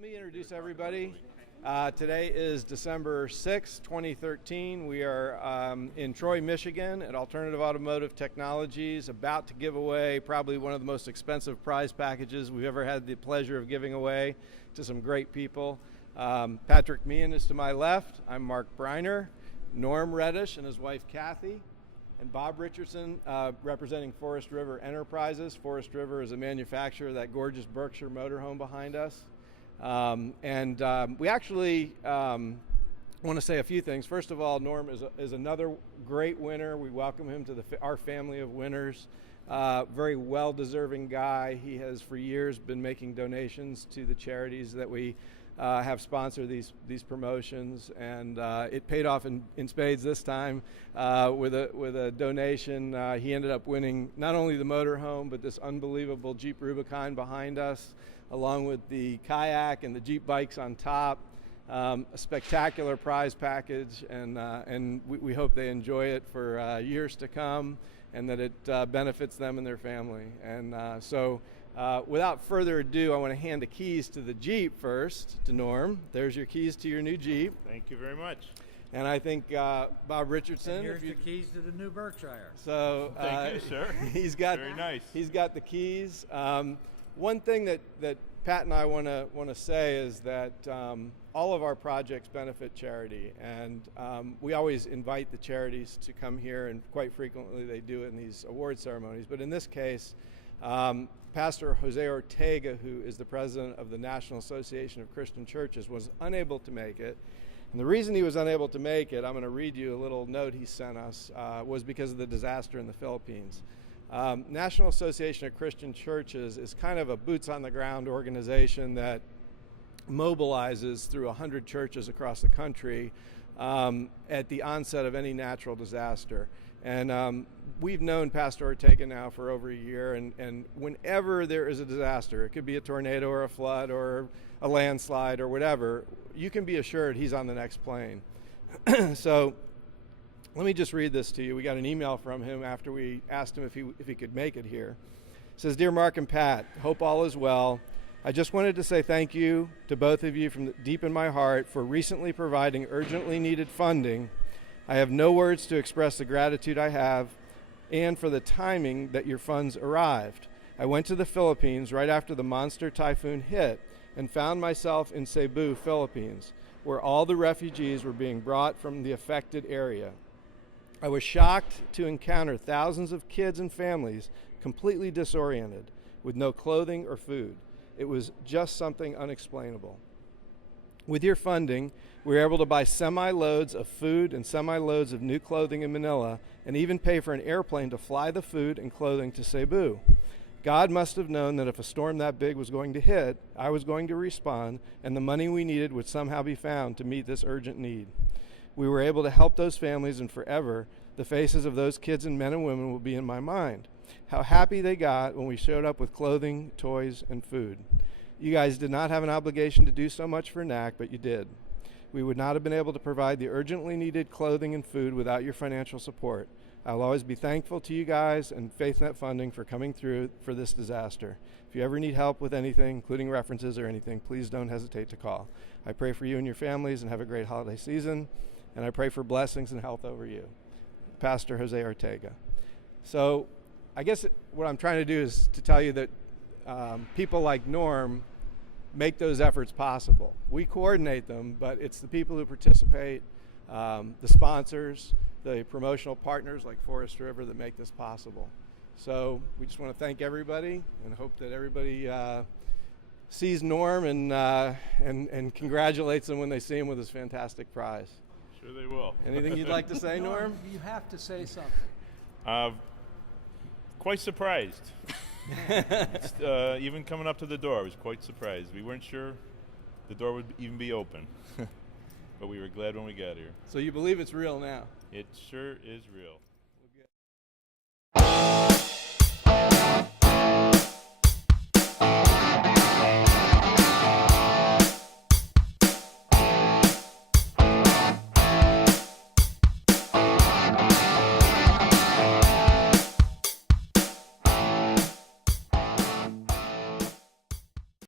Let me introduce everybody. Today is December 6, 2013. We are in Troy, Michigan at Alternative Automotive Technologies, about to give away probably one of the most expensive prize packages we've ever had the pleasure of giving away to some great people. Patrick Meehan is to my left. I'm Mark Briner. Norm Reddish and his wife Kathy, and Bob Richardson representing Forest River Enterprises. Forest River is a manufacturer of that gorgeous Berkshire motorhome behind us. We actually want to say a few things. First of all, Norm is another great winner. We welcome him to our family of winners. Very well-deserving guy. He has for years been making donations to the charities that we have sponsored these promotions, and it paid off in spades this time with a donation. He ended up winning not only the motorhome, but this unbelievable Jeep Rubicon behind us, along with the kayak and the Jeep bikes on top. A spectacular prize package, and we hope they enjoy it for years to come, and that it benefits them and their family. And so without further ado, I want to hand the keys to the Jeep first to Norm. There's your keys to your new Jeep. Thank you very much. And I think Bob Richardson. And here's the keys to the new Berkshire. So thank you, sir. Very nice. He's got the keys. One thing that Pat and I want to say is that all of our projects benefit charity, and we always invite the charities to come here, and quite frequently they do it in these award ceremonies. But in this case, Pastor Jose Ortega, who is the president of the National Association of Christian Churches, was unable to make it. And the reason he was unable to make it, I'm going to read you a little note he sent us, was because of the disaster in the Philippines. National Association of Christian Churches is kind of a boots-on-the-ground organization that mobilizes through 100 churches across the country at the onset of any natural disaster. And we've known Pastor Ortega now for over a year, and whenever there is a disaster, it could be a tornado or a flood or a landslide or whatever, you can be assured he's on the next plane. So let me just read this to you. We got an email from him after we asked him if he could make it here. It says, "Dear Mark and Pat, hope all is well. I just wanted to say thank you to both of you from deep in my heart for recently providing urgently needed funding. I have no words to express the gratitude I have, and for the timing that your funds arrived. I went to the Philippines right after the monster typhoon hit and found myself in Cebu, Philippines, where all the refugees were being brought from the affected area. I was shocked to encounter thousands of kids and families completely disoriented, with no clothing or food. It was just something unexplainable. With your funding, we were able to buy semi-loads of food and semi-loads of new clothing in Manila, and even pay for an airplane to fly the food and clothing to Cebu. God must have known that if a storm that big was going to hit, I was going to respond, and the money we needed would somehow be found to meet this urgent need. We were able to help those families, and forever, the faces of those kids and men and women will be in my mind. How happy they got when we showed up with clothing, toys, and food. You guys did not have an obligation to do so much for NAC, but you did. We would not have been able to provide the urgently needed clothing and food without your financial support. I'll always be thankful to you guys and FaithNet Funding for coming through for this disaster. If you ever need help with anything, including references or anything, please don't hesitate to call. I pray for you and your families, and have a great holiday season, and I pray for blessings and health over you. Pastor Jose Ortega." So I guess what I'm trying to do is to tell you that people like Norm make those efforts possible. We coordinate them, but it's the people who participate, the sponsors, the promotional partners like Forest River that make this possible. So we just want to thank everybody and hope that everybody sees Norm and congratulates him when they see him with his fantastic prize. Sure they will. Anything you'd like to say, Norm? You have to say something. Quite surprised. Even coming up to the door, I was quite surprised. We weren't sure the door would even be open, but we were glad when we got here. So you believe it's real now? It sure is real.